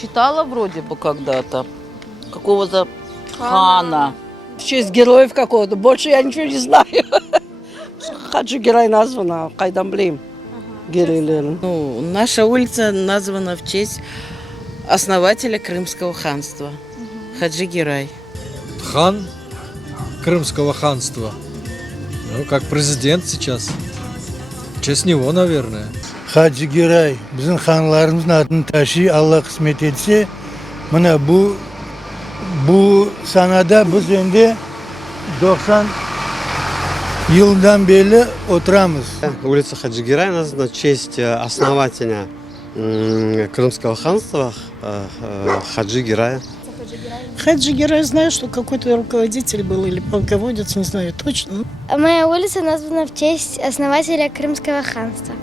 Читала вроде бы когда-то какого-то хана. В честь героев какого-то. Больше я ничего не знаю. Хаджи Герай названа, кайдан билейм геройлерин. Ну, наша улица названа в честь основателя Крымского ханства, Хаджи Герай. Хан Крымского ханства. Ну, как президент сейчас. В честь него, наверное. Хаджи Герай bizim xanlarımızın adını taşı Allah kısmet etse mana bu sanada biz endi 90 yıldan beri oturamiz. Улица Хаджи Герая названа в честь основателя Крымского ханства Хаджи Герая. Хаджи Герай, знаю, что какой-то руководитель был или полководец, не знаю точно. Моя улица названа в честь основателя Крымского ханства.